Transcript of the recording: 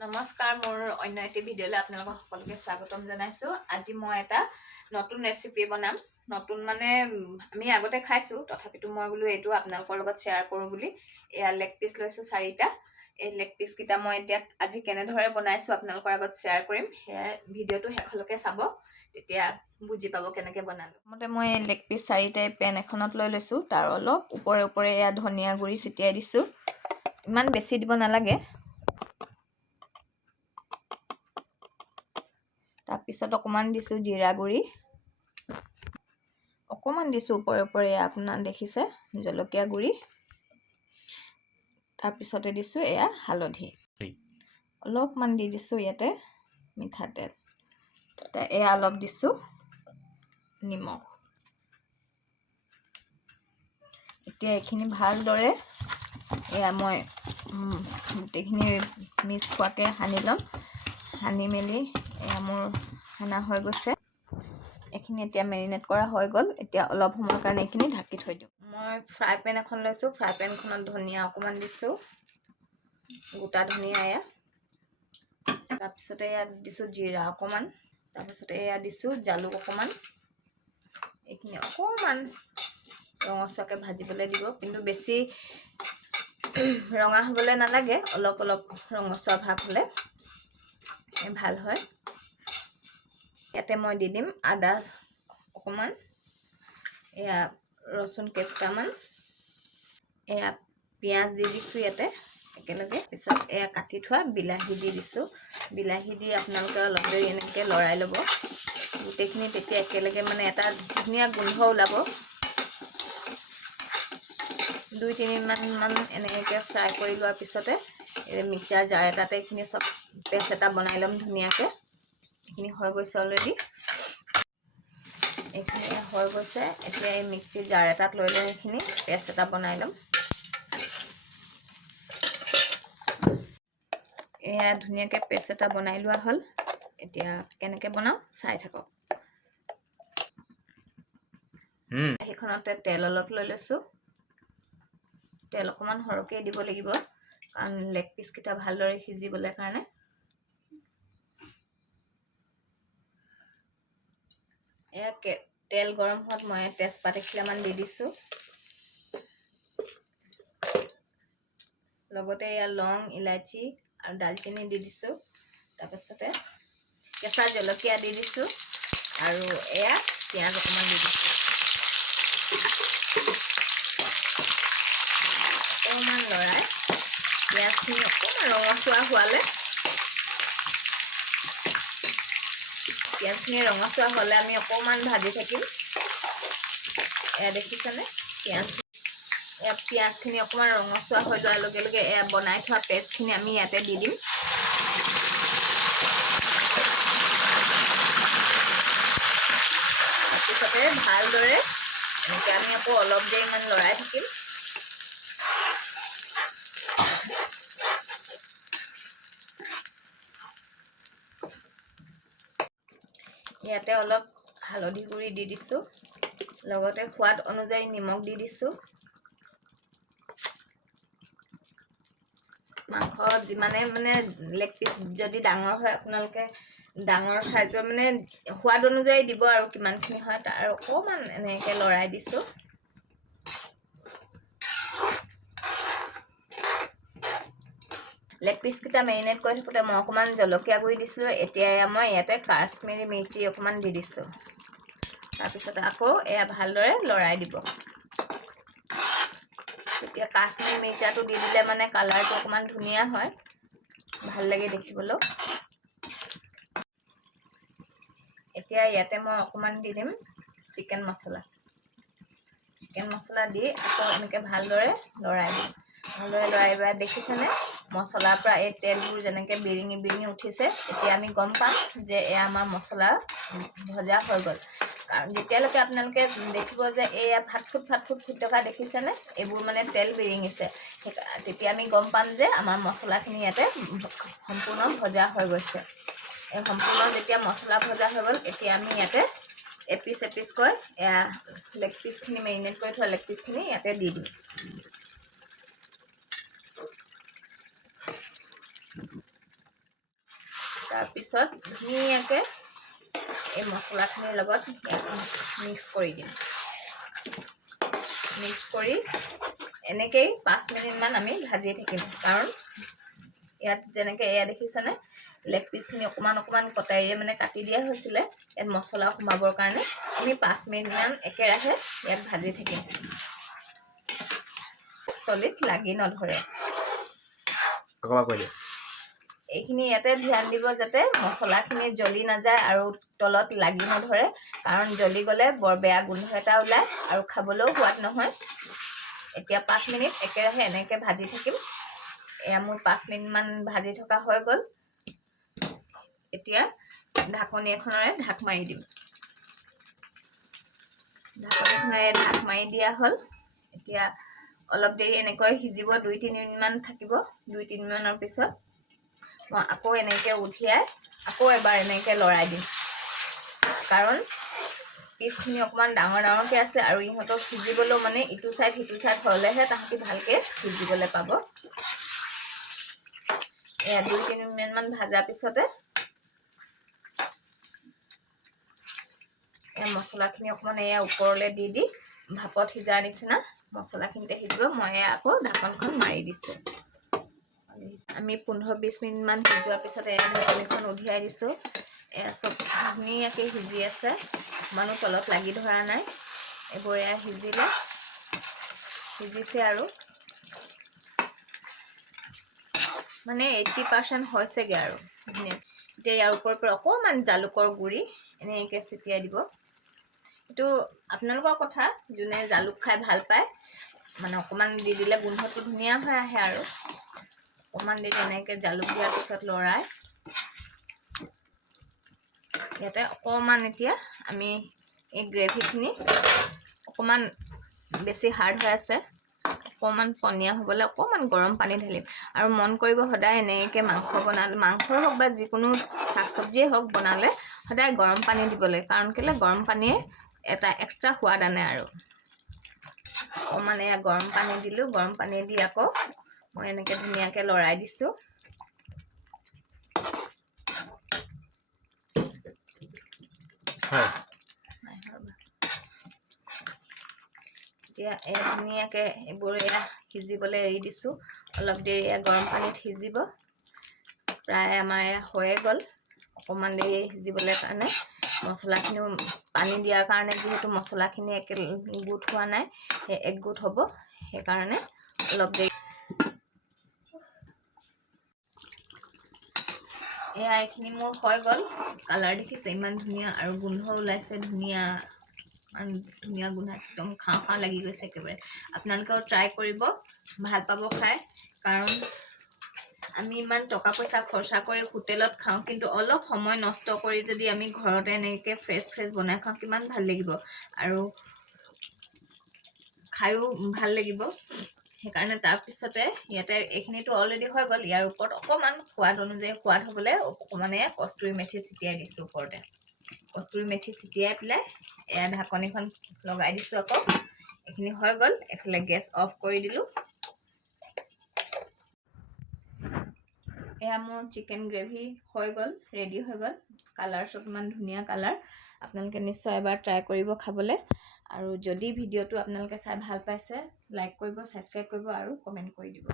নমস্কাৰ মোৰ অন্য এটি ভিডিঅ'লৈ আপোনালোকক সকলোকে স্বাগতম জনাইছোঁ। আজি মই এটা নতুন ৰেচিপি বনাম। নতুন মানে আমি আগতে খাইছোঁ, তথাপিতো মই বোলো এইটো আপোনালোকৰ লগত শ্বেয়াৰ কৰোঁ বুলি এয়া লেগ পিচ লৈছোঁ 4টা। এই লেগ পিচকেইটা মই এতিয়া আজি কেনেদৰে বনাইছোঁ আপোনালোকৰ আগত শ্বেয়াৰ কৰিম। সেয়া ভিডিঅ'টো শেষলৈকে চাব, তেতিয়া বুজি পাব কেনেকৈ বনালোঁ। প্ৰথমতে মই লেগ পিচ 4টাই পেন এখনত লৈ লৈছোঁ। তাৰ অলপ ওপৰে ওপৰে এয়া ধনিয়া গুড়ি ছটিয়াই দিছোঁ। ইমান বেছি দিব নালাগে। তাৰপিছত অকণমান দিছোঁ জিৰা গুড়ি, অকণমান দিছোঁ ওপৰে ওপৰে আপোনাৰ দেখিছে জলকীয়া গুড়ি, তাৰপিছতে দিছোঁ এয়া হালধি, অলপমান দি দিছোঁ ইয়াতে মিঠাতেল, এয়া অলপ দিছোঁ নিমখ। এতিয়া এইখিনি ভালদৰে এয়া মই গোটেইখিনি মিক্স হোৱাকৈ সানি ল'ম। সানি মেলি এয়া মোৰ সানা হৈ গৈছে। এইখিনি এতিয়া মেৰিনেট কৰা হৈ গ'ল। এতিয়া অলপ সময়ৰ কাৰণে এইখিনি ঢাকি থৈ দিওঁ। মই ফ্ৰাই পেন এখন লৈছোঁ। ফ্ৰাই পেনখনত ধনিয়া অকণমান দিছোঁ, গোটা ধনিয়া এয়া। তাৰপিছতে ইয়াত দিছোঁ জিৰা অকণমান, তাৰপিছতে এয়া দিছোঁ জালুক অকণমান। এইখিনি অকণমান ৰঙচুৱাকৈ ভাজিবলৈ দিব, কিন্তু বেছি ৰঙা হ'বলৈ নালাগে, অলপ অলপ ৰঙচুৱা ভাৱ হ'লে ভাল হয়। ইয়াতে মই দি দিম আদা অকণমান, এয়া ৰচুন কেইটামান, এয়া পিঁয়াজ দি দিছোঁ ইয়াতে একেলগে। পিছত এয়া কাটি থোৱা বিলাহী দি দিছোঁ। বিলাহী দি আপোনালোকে অলপ দেৰি এনেকৈ লৰাই ল'ব গোটেইখিনি, তেতিয়া একেলগে মানে এটা ধুনীয়া গোন্ধ ওলাব। 2-3 মিনিটমান এনেকৈ ফ্ৰাই কৰি লোৱাৰ পিছতে মিক্সাৰ জাৰ এটাতে এইখিনি চব পেষ্ট এটা বনাই ল'ম ধুনীয়াকৈ। এইখিনি হৈ গৈছে অলৰেডি, এইখিনি হৈ গৈছে। এতিয়া এই মিক্সিৰ জাৰ এটাত লৈ লৈ এইখিনি পেষ্ট এটা বনাই ল'ম। এয়া ধুনীয়াকৈ পেষ্ট এটা বনাই লোৱা হ'ল। এতিয়া কেনেকৈ বনাওঁ চাই থাকক। সেইখনতে তেল অলপ লৈ লৈছোঁ। তেল অকণমান সৰহকৈ দিব লাগিব, কাৰণ লেগ পিচকেইটা ভালদৰে সিজিবলৈ কাৰণে। এয়া তেল গৰম হোৱাত মই তেজপাত এখিলামান দি দিছোঁ, লগতে এয়া লং, ইলাচি আৰু দালচেনি দি দিছোঁ। তাৰপাছতে কেঁচা জলকীয়া দি দিছোঁ আৰু এয়া পিঁয়াজ অকণমান দি দিছোঁ। অকণমান লৰাই পিঁয়াজখিনি অকণমান ৰঙচুৱা হোৱালে, পিঁয়াজখিনি ৰঙচুৱা হ'লে আমি অকণমান ভাজি থাকিম। এয়া দেখিছেনে পিঁয়াজখিনি অকণমান ৰঙচুৱা হৈ যোৱাৰ লগে লগে এয়া বনাই থোৱা পেষ্টখিনি আমি ইয়াতে দি দিম। তাৰপিছতে ভালদৰে এনেকৈ আমি আকৌ অলপ দেৰিমান লৰাই থাকিম। ইয়াতে অলপ হালধি গুড়ি দি দিছোঁ, লগতে সোৱাদ অনুযায়ী নিমখ দি দিছোঁ। মাংস যিমানে মানে লেগ পিচ যদি ডাঙৰ হয়, আপোনালোকে ডাঙৰ চাইজৰ মানে সোৱাদ অনুযায়ী দিব আৰু কিমানখিনি হয়। তাৰ অকণমান এনেকৈ লৰাই দিছোঁ। লেগ পিচকেইটা মেৰিনেট কৰি থাকোঁতে মই অকণমান জলকীয়া গুড়ি দিছিলোঁ। এতিয়া মই ইয়াতে কাশ্মীৰী মিৰ্চি অকণমান দি দিছোঁ। তাৰপিছতে আকৌ এয়া ভালদৰে লৰাই দিব। এতিয়া কাশ্মীৰী মিৰ্চাটো দি দিলে মানে কালাৰটো অকণমান ধুনীয়া হয়, ভাল লাগে দেখিবলৈ। এতিয়া ইয়াতে মই অকণমান দি দিম চিকেন মছলা। চিকেন মছলা দি আকৌ এনেকৈ ভালদৰে লৰাই দিম। ভালদৰে লৰাই লৰাই দেখিছেনে মছলাৰ পৰা এই তেলবোৰ যেনেকৈ বিৰিঙি বিৰিঙি উঠিছে। এতিয়া আমি গম পাম যে এয়া আমাৰ মছলা ভজা হৈ গ'ল। কাৰণ যেতিয়ালৈকে আপোনালোকে দেখিব যে এয়া ফাটফুট ফাটফুট ফুটি থকা দেখিছেনে, এইবোৰ মানে তেল বিৰিঙিছে, তেতিয়া আমি গম পাম যে আমাৰ মছলাখিনি ইয়াতে সম্পূৰ্ণ ভজা হৈ গৈছে। এই সম্পূৰ্ণ যেতিয়া মছলা ভজা হৈ গ'ল, এতিয়া আমি ইয়াতে এপিচ এপিচকৈ এয়া লেগ পিচখিনি মেৰিনেট কৰি থোৱা লেগ পিচখিনি ইয়াতে দি দিম। তাৰপিছত ধুনীয়াকৈ এই মছলাখিনিৰ লগত মিক্স কৰি দিম। মিক্স কৰি এনেকেই 5 মিনিটমান আমি ভাজি থাকিম, কাৰণ ইয়াত যেনেকৈ এয়া দেখিছেনে লেগ পিচখিনি অকণমান কটাৰীৰে মানে কাটি দিয়া হৈছিলে ইয়াত মছলা সোমাবৰ কাৰণে। আমি 5 মিনিটমান একেৰাহে ইয়াত ভাজি থাকিম, তলিত লাগি নধৰে। এইখিনি ইয়াতে ধ্যান দিব যাতে মছলাখিনি জ্বলি নাযায় আৰু তলত লাগি নধৰে, কাৰণ জ্বলি গ'লে বৰ বেয়া গোন্ধ এটা ওলায় আৰু খাবলৈও সোৱাদ নহয়। এতিয়া 5 মিনিট একেৰাহে এনেকৈ ভাজি থাকিম। এয়া মোৰ 5 মিনিটমান ভাজি থকা হৈ গ'ল। এতিয়া ঢাকনি এখনেৰে ঢাক মাৰি দিম। ঢাকনি এখনেৰে ঢাক মাৰি দিয়া হ'ল। এতিয়া অলপ দেৰি এনেকৈ সিজিব, 2-3 মিনিটমান থাকিব। 2-3 মিনিটৰ পিছত মই আকৌ এনেকৈ উঠিয়াই আকৌ এবাৰ এনেকৈ লৰাই দিম, কাৰণ পিচখিনি অকণমান ডাঙৰকৈ আছে আৰু ইহঁতক সিজিবলৈও মানে ইটো চাইড সিটো চাইড হ'লেহে তাহাঁতি ভালকৈ সিজিবলৈ পাব। এয়া 2-3 মিনিটমান ভাজাৰ পিছতে মছলাখিনি অকণমান এয়া ওপৰলৈ দি ভাপত সিজাৰ নিচিনা মছলাখিনিতে সিজিব। মই আকৌ ঢাকনখন মাৰি দিছোঁ। আমি 15-20 মিনিটমান সিজোৱাৰ পিছত এয়া ঢাকনিখন উলিয়াই দিছোঁ। এয়া চব ধুনীয়াকৈ সিজি আছে, অকণমানো তলত লাগি ধৰা নাই। এইবোৰ এয়া সিজিছে আৰু মানে 80% হৈছেগৈ আৰু ধুনীয়া। এতিয়া ইয়াৰ ওপৰৰ পৰা অকণমান জালুকৰ গুড়ি এনেকৈ ছটিয়াই দিব। এইটো আপোনালোকৰ কথা, যোনে জালুক খাই ভাল পায় মানে অকণমান দি দিলে গোন্ধটো ধুনীয়া হৈ আহে। আৰু অকণমান দেৰি এনেকৈ জালুক দিয়াৰ পিছত লৰাই ইয়াতে অকণমান এতিয়া আমি এই গ্ৰেভিখিনি অকণমান বেছি হাৰ্ড হৈ আছে, অকণমান পনীয়া হ'বলৈ অকণমান গৰম পানী ঢালিম। আৰু মন কৰিব সদায় এনেকৈ মাংস বনালে, মাংসই হওক বা যিকোনো শাক চব্জিয়ে হওক বনালে সদায় গৰম পানী দিব লাগে, কাৰণ কেলৈ গৰম পানীয়ে এটা এক্সট্ৰা সোৱাদ আনে। আৰু অকণমান এয়া গৰম পানী দিলোঁ, গৰম পানী দি আকৌ মই এনেকৈ ধুনীয়াকৈ লৰাই দিছোঁ। এতিয়া এয়া ধুনীয়াকৈ এইবোৰ এয়া সিজিবলৈ এৰি দিছোঁ। অলপ দেৰি এয়া গৰম পানীত সিজিব। প্ৰায় আমাৰ এয়া হৈয়ে গ'ল। অকণমান দেৰি সিজিবলৈ কাৰণে মছলাখিনিও পানী দিয়াৰ কাৰণে যিহেতু মছলাখিনি গোট হোৱা নাই, সেই একগোট হ'ব, সেইকাৰণে অলপ দেৰি। এয়া এইখিনি মোৰ হৈ গ'ল। কালাৰ দেখিছে ইমান ধুনীয়া আৰু গোন্ধ ওলাইছে ধুনীয়া, ইমান ধুনীয়া গোন্ধাইছে, একদম খাওঁ খাওঁ লাগি গৈছে একেবাৰে। আপোনালোকেও ট্ৰাই কৰিব, ভাল পাব খাই। কাৰণ আমি ইমান টকা পইচা খৰচা কৰি হোটেলত খাওঁ, কিন্তু অলপ সময় নষ্ট কৰি যদি আমি ঘৰতে এনেকৈ ফ্ৰেছ বনাই খাওঁ কিমান ভাল লাগিব আৰু খায়ো ভাল লাগিব। সেইকাৰণে তাৰপিছতে ইয়াতে এইখিনিতো অলৰেডি হৈ গ'ল। ইয়াৰ ওপৰত অকণমান সোৱাদ অনুযায়ী সোৱাদ হ'বলৈ অকণমান কস্তুৰী মেথি ছটিয়াই দিছোঁ ওপৰতে। কস্তুৰী মেথি ছটিয়াই পেলাই এয়া ঢাকনিখন লগাই দিছোঁ আকৌ। এইখিনি হৈ গ'ল। এফালে গেছ অফ কৰি দিলোঁ। এয়া মোৰ চিকেন গ্ৰেভি হৈ গ'ল, ৰেডি হৈ গ'ল। কালাৰ চব ইমান ধুনীয়া কালাৰ। আপোনালোকে নিশ্চয় এবাৰ ট্ৰাই কৰিব খাবলৈ। আৰু যদি ভিডিঅ'টো আপোনালোকে চাই ভাল পাইছে, লাইক কৰিব, ছাবস্ক্ৰাইব কৰিব আৰু কমেণ্ট কৰি দিব।